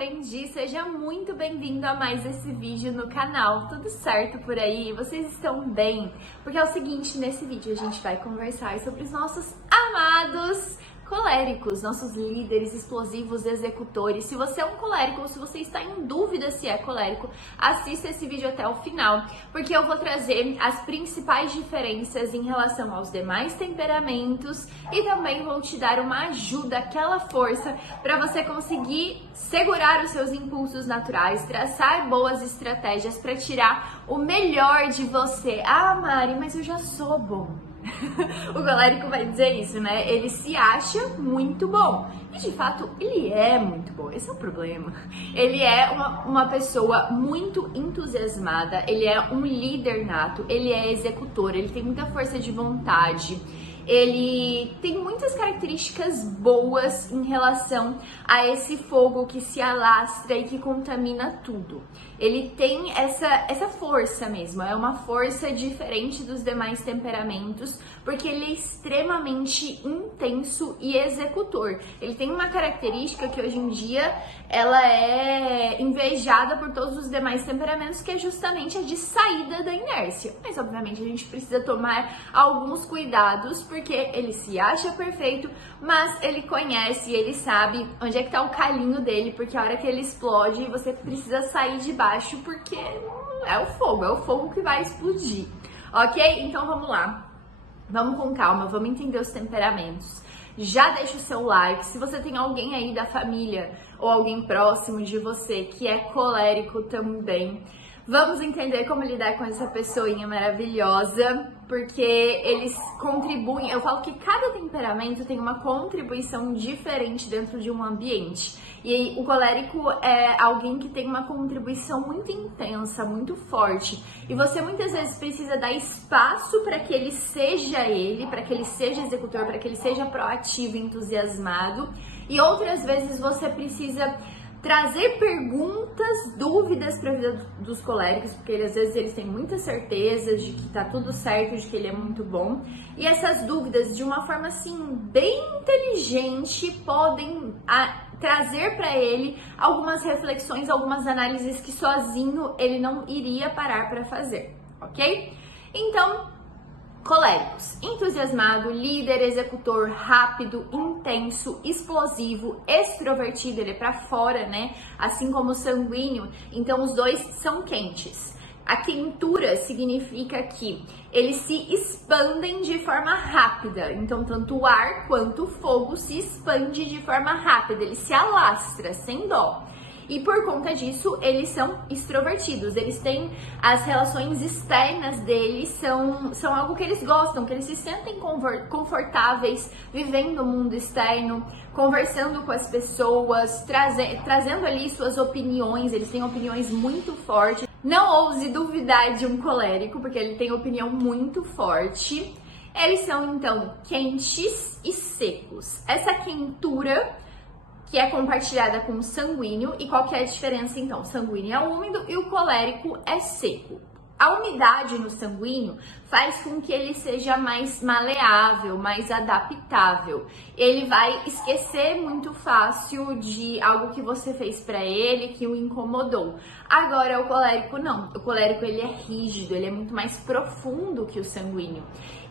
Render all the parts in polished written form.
aprendi, seja muito bem-vindo a mais esse vídeo no canal. Tudo certo por aí? Vocês estão bem? Porque é o seguinte, nesse vídeo a gente vai conversar sobre os nossos amados coléricos, nossos líderes explosivos executores. Se você é um colérico ou se você está em dúvida se é colérico, assista esse vídeo até o final, porque eu vou trazer as principais diferenças em relação aos demais temperamentos e também vou te dar uma ajuda, aquela força para você conseguir segurar os seus impulsos naturais, traçar boas estratégias para tirar o melhor de você. Ah, Mari, mas eu já sou bom. O colérico vai dizer isso, né? Ele se acha muito bom. E de fato, ele é muito bom. Esse é o problema. Ele é uma pessoa muito entusiasmada. Ele é um líder nato. Ele é executor. Ele tem muita força de vontade. Ele tem muitas características boas em relação a esse fogo que se alastra e que contamina tudo. Ele tem essa força mesmo, é uma força diferente dos demais temperamentos, porque ele é extremamente intenso e executor. Ele tem uma característica que hoje em dia ela é invejada por todos os demais temperamentos, que é justamente a de saída da inércia. Mas obviamente a gente precisa tomar alguns cuidados, porque ele se acha perfeito, mas ele conhece, ele sabe onde é que tá o calinho dele, porque a hora que ele explode, você precisa sair de baixo, porque é o fogo que vai explodir, ok? Então vamos lá, vamos com calma, vamos entender os temperamentos. Já deixa o seu like, se você tem alguém aí da família ou alguém próximo de você que é colérico também, vamos entender como lidar com essa pessoinha maravilhosa, porque eles contribuem. Eu falo que cada temperamento tem uma contribuição diferente dentro de um ambiente. E aí, o colérico é alguém que tem uma contribuição muito intensa, muito forte. E você muitas vezes precisa dar espaço para que ele, para que ele seja executor, para que ele seja proativo, entusiasmado. E outras vezes você precisa trazer perguntas, dúvidas para a vida dos coléricos, porque às vezes eles têm muitas certezas de que tá tudo certo, de que ele é muito bom. E essas dúvidas, de uma forma assim bem inteligente, podem trazer para ele algumas reflexões, algumas análises que sozinho ele não iria parar para fazer, ok? Então, coléricos: entusiasmado, líder, executor, rápido, intenso, explosivo, extrovertido, ele é pra fora, né? Assim como o sanguíneo, então os dois são quentes. A quentura significa que eles se expandem de forma rápida, então tanto o ar quanto o fogo se expande de forma rápida, ele se alastra sem dó. E por conta disso, eles são extrovertidos, eles têm as relações externas deles, são algo que eles gostam, que eles se sentem confortáveis vivendo no mundo externo, conversando com as pessoas, trazendo ali suas opiniões, eles têm opiniões muito fortes. Não ouse duvidar de um colérico, porque ele tem opinião muito forte. Eles são, então, quentes e secos. Essa quentura que é compartilhada com o sanguíneo. E qual que é a diferença então? O sanguíneo é úmido e o colérico é seco. A umidade no sanguíneo faz com que ele seja mais maleável, mais adaptável. Ele vai esquecer muito fácil de algo que você fez para ele, que o incomodou. Agora o colérico não. O colérico ele é rígido, ele é muito mais profundo que o sanguíneo.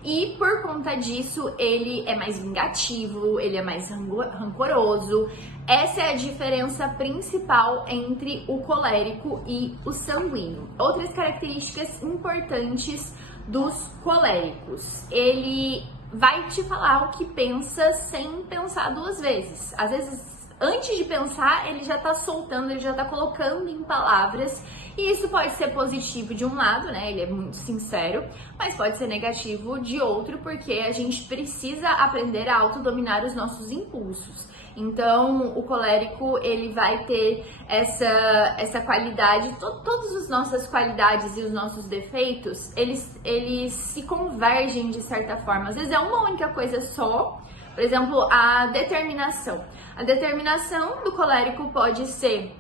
E por conta disso, ele é mais vingativo, ele é mais rancoroso. Essa é a diferença principal entre o colérico e o sanguíneo. Outras características importantes dos coléricos: ele vai te falar o que pensa sem pensar duas vezes. Às vezes, antes de pensar, ele já tá soltando, ele já tá colocando em palavras. E isso pode ser positivo de um lado, né? Ele é muito sincero, mas pode ser negativo de outro, porque a gente precisa aprender a autodominar os nossos impulsos. Então, o colérico, ele vai ter essa qualidade, todas as nossas qualidades e os nossos defeitos, eles se convergem de certa forma. Às vezes é uma única coisa só. Por exemplo, a determinação. A determinação do colérico pode ser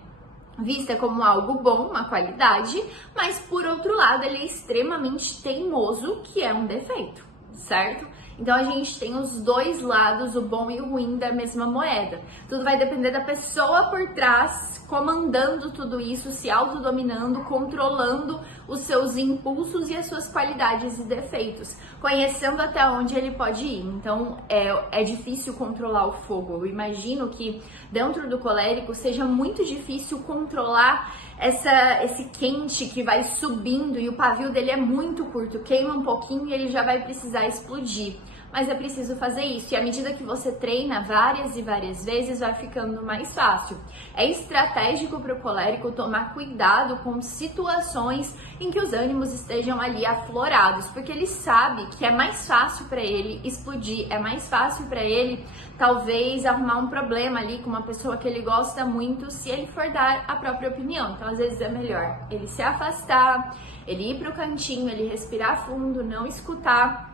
vista como algo bom, uma qualidade, mas por outro lado ele é extremamente teimoso, que é um defeito, certo? Então a gente tem os dois lados, o bom e o ruim da mesma moeda. Tudo vai depender da pessoa por trás, comandando tudo isso, se autodominando, controlando os seus impulsos e as suas qualidades e defeitos, conhecendo até onde ele pode ir. Então é difícil controlar o fogo. Eu imagino que dentro do colérico seja muito difícil controlar esse quente que vai subindo e o pavio dele é muito curto, queima um pouquinho e ele já vai precisar explodir. Mas é preciso fazer isso, e à medida que você treina várias e várias vezes, vai ficando mais fácil. É estratégico para o colérico tomar cuidado com situações em que os ânimos estejam ali aflorados, porque ele sabe que é mais fácil para ele explodir, é mais fácil para ele talvez arrumar um problema ali com uma pessoa que ele gosta muito, se ele for dar a própria opinião. Então às vezes é melhor ele se afastar, ele ir para o cantinho, ele respirar fundo, não escutar,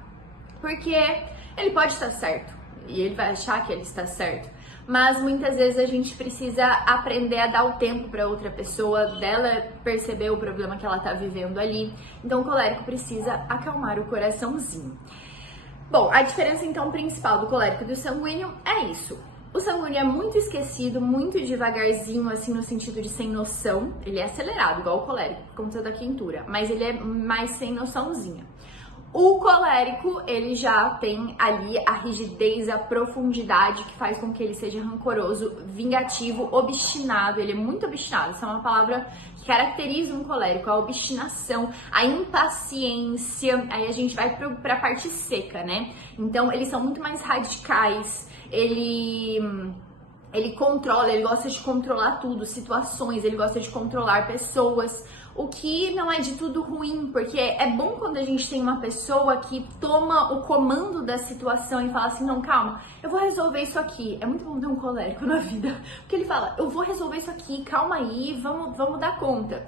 porque ele pode estar certo e ele vai achar que ele está certo, mas muitas vezes a gente precisa aprender a dar o tempo para outra pessoa, dela perceber o problema que ela está vivendo ali. Então o colérico precisa acalmar o coraçãozinho. Bom, a diferença então principal do colérico e do sanguíneo é isso. O sanguíneo é muito esquecido, muito devagarzinho, assim, no sentido de sem noção. Ele é acelerado, igual o colérico, por conta da quentura, mas ele é mais sem noçãozinha. O colérico, ele já tem ali a rigidez, a profundidade que faz com que ele seja rancoroso, vingativo, obstinado. Ele é muito obstinado, essa é uma palavra que caracteriza um colérico, a obstinação, a impaciência. Aí a gente vai para a parte seca, né? Então, eles são muito mais radicais, ele controla, ele gosta de controlar tudo, situações, ele gosta de controlar pessoas, o que não é de tudo ruim, porque é bom quando a gente tem uma pessoa que toma o comando da situação e fala assim, não, calma, eu vou resolver isso aqui. É muito bom ter um colérico na vida, porque ele fala, eu vou resolver isso aqui, calma aí, vamos dar conta.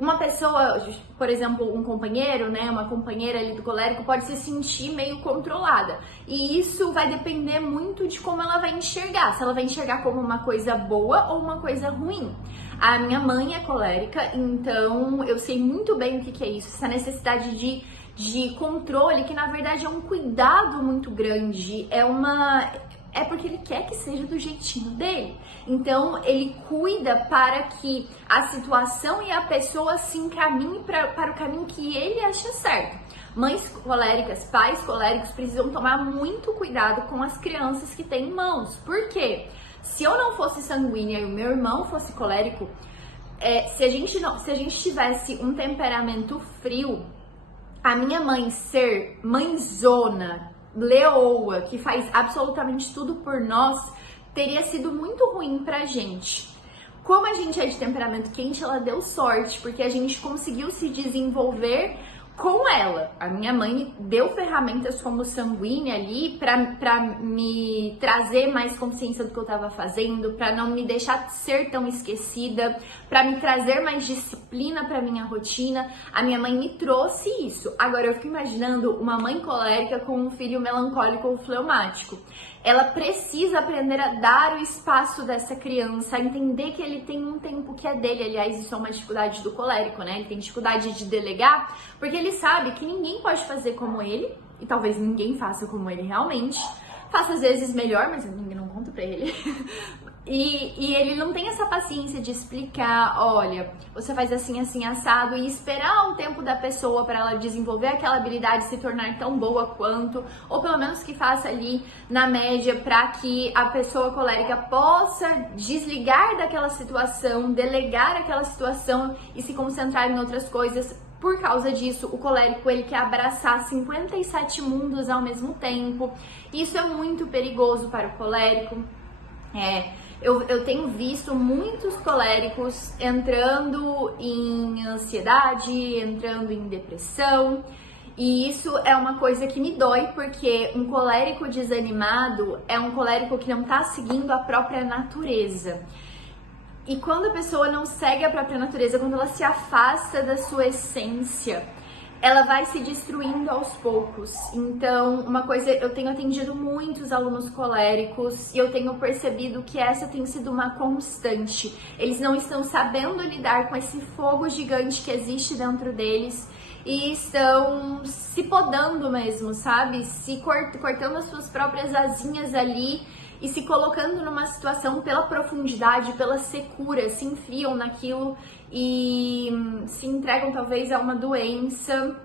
Uma pessoa, por exemplo, um companheiro, né, uma companheira ali do colérico pode se sentir meio controlada. E isso vai depender muito de como ela vai enxergar. Se ela vai enxergar como uma coisa boa ou uma coisa ruim. A minha mãe é colérica, então eu sei muito bem o que é isso. Essa necessidade de controle, que na verdade é um cuidado muito grande. É porque ele quer que seja do jeitinho dele. Então, ele cuida para que a situação e a pessoa se encaminhem para o caminho que ele acha certo. Mães coléricas, pais coléricos precisam tomar muito cuidado com as crianças que têm em mãos. Por quê? Se eu não fosse sanguínea e o meu irmão fosse colérico, se a gente tivesse um temperamento frio, a minha mãe ser mãezona, leoa, que faz absolutamente tudo por nós, teria sido muito ruim pra gente. Como a gente é de temperamento quente, ela deu sorte, porque a gente conseguiu se desenvolver com ela. A minha mãe me deu ferramentas como sanguínea ali pra me trazer mais consciência do que eu tava fazendo, pra não me deixar ser tão esquecida, pra me trazer mais disciplina pra minha rotina. A minha mãe me trouxe isso. Agora eu fico imaginando uma mãe colérica com um filho melancólico ou fleumático. Ela precisa aprender a dar o espaço dessa criança, a entender que ele tem um tempo que é dele. Aliás, isso é uma dificuldade do colérico, né? Ele tem dificuldade de delegar, porque ele sabe que ninguém pode fazer como ele, e talvez ninguém faça como ele realmente. Faça às vezes melhor, mas ninguém não conta pra ele. E ele não tem essa paciência de explicar, olha, você faz assim, assim, assado, e esperar um tempo da pessoa para ela desenvolver aquela habilidade e se tornar tão boa quanto, ou pelo menos que faça ali na média, para que a pessoa colérica possa desligar daquela situação, delegar aquela situação e se concentrar em outras coisas. Por causa disso, o colérico, ele quer abraçar 57 mundos ao mesmo tempo. Isso é muito perigoso para o colérico. Eu tenho visto muitos coléricos entrando em ansiedade, entrando em depressão, e isso é uma coisa que me dói, porque um colérico desanimado é um colérico que não está seguindo a própria natureza. E quando a pessoa não segue a própria natureza, quando ela se afasta da sua essência, ela vai se destruindo aos poucos. Então, uma coisa, eu tenho atendido muitos alunos coléricos e eu tenho percebido que essa tem sido uma constante. Eles não estão sabendo lidar com esse fogo gigante que existe dentro deles e estão se podando mesmo, sabe? Se cortando as suas próprias asinhas ali e se colocando numa situação pela profundidade, pela secura, se enfiam naquilo e se entregam talvez a uma doença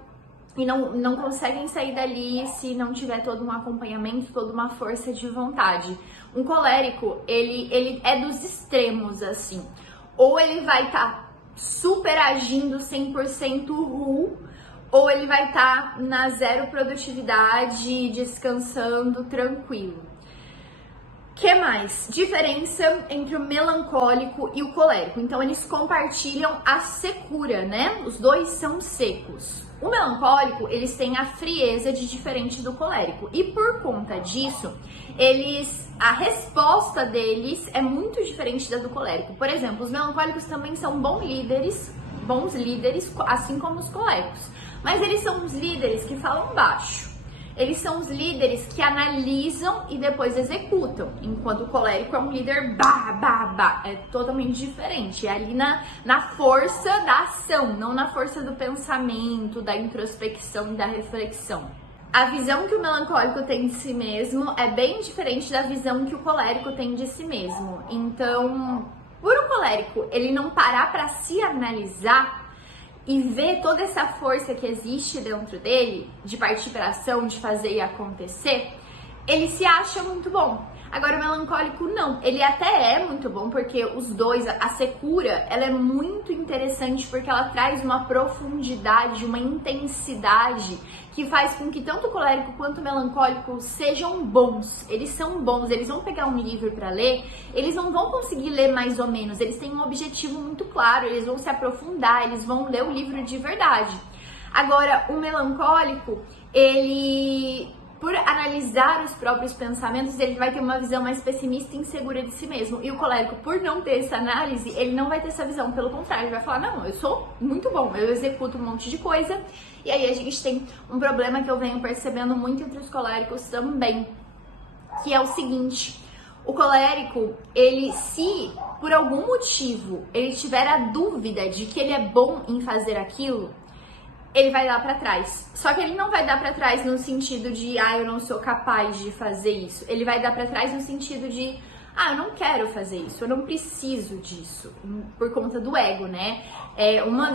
e não conseguem sair dali se não tiver todo um acompanhamento, toda uma força de vontade. Um colérico, ele é dos extremos, assim. Ou ele vai estar super agindo 100% ruim, ou ele vai estar na zero produtividade, descansando, tranquilo. Que mais? Diferença entre o melancólico e o colérico. Então, eles compartilham a secura, né? Os dois são secos. O melancólico, eles têm a frieza de diferente do colérico. E por conta disso, a resposta deles é muito diferente da do colérico. Por exemplo, os melancólicos também são bons líderes, assim como os coléricos. Mas eles são os líderes que falam baixo. Eles são os líderes que analisam e depois executam, enquanto o colérico é um líder é totalmente diferente, é ali na força da ação, não na força do pensamento, da introspecção e da reflexão. A visão que o melancólico tem de si mesmo é bem diferente da visão que o colérico tem de si mesmo. Então, por o colérico ele não parar para se analisar e ver toda essa força que existe dentro dele, de partir para ação, de fazer e acontecer, ele se acha muito bom. Agora o melancólico não, ele até é muito bom, porque os dois, a secura, ela é muito interessante porque ela traz uma profundidade, uma intensidade que faz com que tanto o colérico quanto o melancólico sejam bons. Eles são bons, eles vão pegar um livro para ler, eles não vão conseguir ler mais ou menos, eles têm um objetivo muito claro, eles vão se aprofundar, eles vão ler o livro de verdade. Agora, o melancólico, por analisar os próprios pensamentos, ele vai ter uma visão mais pessimista e insegura de si mesmo. E o colérico, por não ter essa análise, ele não vai ter essa visão. Pelo contrário, ele vai falar, não, eu sou muito bom, eu executo um monte de coisa. E aí a gente tem um problema que eu venho percebendo muito entre os coléricos também, que é o seguinte: o colérico, se por algum motivo ele tiver a dúvida de que ele é bom em fazer aquilo, ele vai dar pra trás. Só que ele não vai dar pra trás no sentido de, eu não sou capaz de fazer isso. Ele vai dar pra trás no sentido de, eu não quero fazer isso, eu não preciso disso, por conta do ego, né? Uma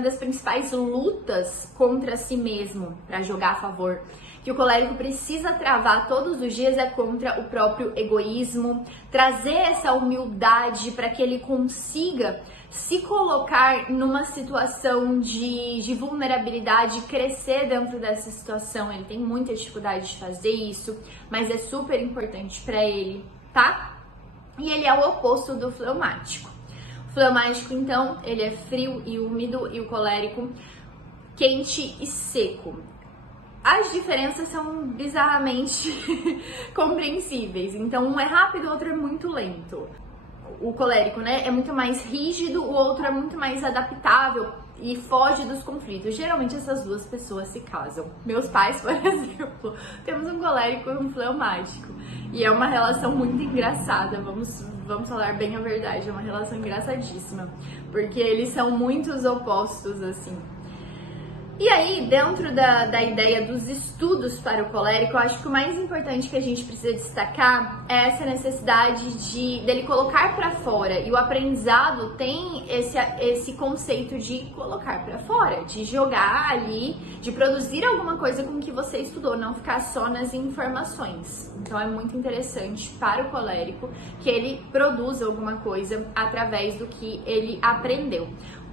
das principais lutas contra si mesmo, pra jogar a favor, que o colérico precisa travar todos os dias é contra o próprio egoísmo, trazer essa humildade para que ele consiga se colocar numa situação de vulnerabilidade, crescer dentro dessa situação. Ele tem muita dificuldade de fazer isso, mas é super importante para ele, tá? E ele é o oposto do fleumático. O fleumático, então, ele é frio e úmido, e o colérico quente e seco. As diferenças são bizarramente compreensíveis. Então, um é rápido, o outro é muito lento. O colérico, né, é muito mais rígido, o outro é muito mais adaptável e foge dos conflitos. Geralmente essas duas pessoas se casam. Meus pais, por exemplo, temos um colérico e um fleumático. E é uma relação muito engraçada, vamos falar bem a verdade, é uma relação engraçadíssima. Porque eles são muitos opostos, assim. E aí, dentro da ideia dos estudos para o colérico, eu acho que o mais importante que a gente precisa destacar é essa necessidade dele colocar para fora. E o aprendizado tem esse conceito de colocar para fora, de jogar ali, de produzir alguma coisa com o que você estudou, não ficar só nas informações. Então é muito interessante para o colérico que ele produza alguma coisa através do que ele aprendeu.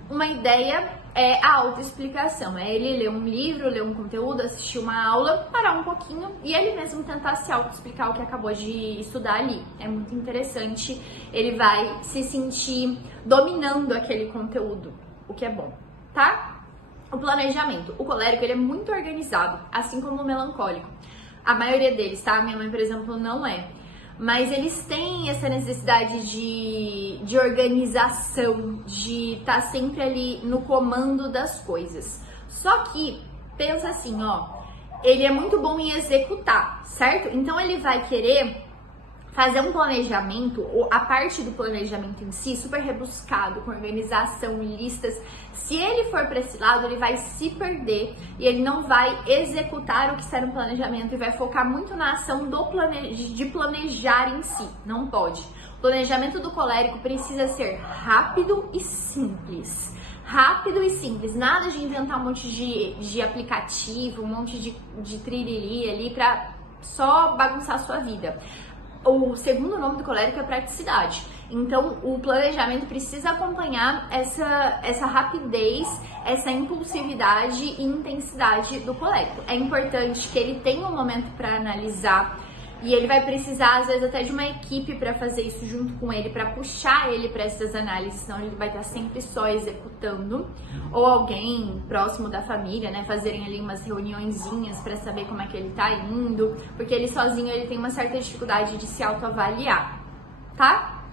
Uma ideia é a autoexplicação, é ele ler um livro, ler um conteúdo, assistir uma aula, parar um pouquinho e ele mesmo tentar se autoexplicar o que acabou de estudar ali. É muito interessante, ele vai se sentir dominando aquele conteúdo, o que é bom, tá? O planejamento. O colérico, ele é muito organizado, assim como o melancólico. A maioria deles, tá? Minha mãe, por exemplo, não é. mas eles têm essa necessidade de organização, de estar sempre ali no comando das coisas. Só que, pensa assim, ó, ele é muito bom em executar, certo? Então ele vai querer fazer um planejamento, ou a parte do planejamento em si, super rebuscado, com organização, listas. Se ele for para esse lado, ele vai se perder e ele não vai executar o que está no planejamento e vai focar muito na ação de planejar em si. Não pode. O planejamento do colérico precisa ser rápido e simples. Rápido e simples, nada de inventar um monte de aplicativo, um monte de tririri ali pra só bagunçar a sua vida. O segundo nome do colérico é praticidade. Então, o planejamento precisa acompanhar essa rapidez, essa impulsividade e intensidade do colérico. É importante que ele tenha um momento para analisar e ele vai precisar, às vezes, até de uma equipe para fazer isso junto com ele, para puxar ele para essas análises, senão ele vai estar sempre só executando. Ou alguém próximo da família, né, fazerem ali umas reuniõezinhas para saber como é que ele tá indo, porque ele sozinho ele tem uma certa dificuldade de se autoavaliar, tá?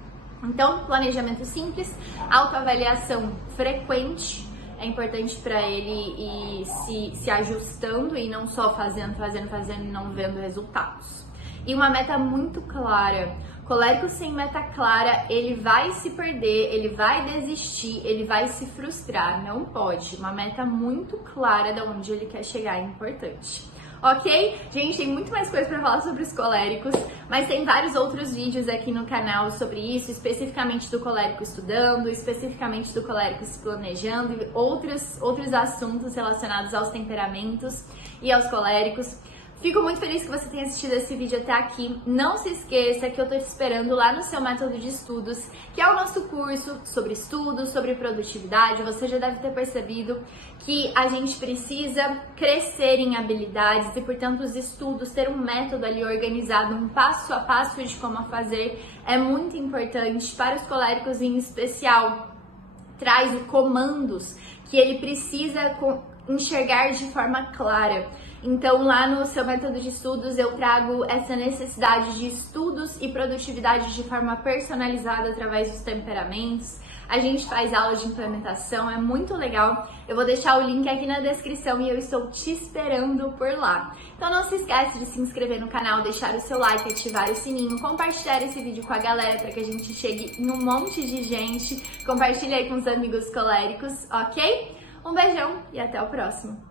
Então, planejamento simples, autoavaliação frequente. É importante para ele ir se ajustando e não só fazendo e não vendo resultados. E uma meta muito clara. Colérico sem meta clara, ele vai se perder, ele vai desistir, ele vai se frustrar. Não pode. Uma meta muito clara de onde ele quer chegar é importante. Ok? Gente, tem muito mais coisa para falar sobre os coléricos, mas tem vários outros vídeos aqui no canal sobre isso, especificamente do colérico estudando, especificamente do colérico se planejando e outros assuntos relacionados aos temperamentos e aos coléricos. Fico muito feliz que você tenha assistido esse vídeo até aqui. Não se esqueça que eu tô te esperando lá no seu método de estudos, que é o nosso curso sobre estudos, sobre produtividade. Você já deve ter percebido que a gente precisa crescer em habilidades e, portanto, os estudos, ter um método ali organizado, um passo a passo de como fazer, é muito importante para os coléricos em especial. Traz comandos que ele precisa enxergar de forma clara. Então, lá no seu método de estudos, eu trago essa necessidade de estudos e produtividade de forma personalizada através dos temperamentos. A gente faz aula de implementação, é muito legal. Eu vou deixar o link aqui na descrição e eu estou te esperando por lá. Então não se esquece de se inscrever no canal, deixar o seu like, ativar o sininho, compartilhar esse vídeo com a galera para que a gente chegue em um monte de gente. Compartilhe aí com os amigos coléricos, ok? Um beijão e até o próximo!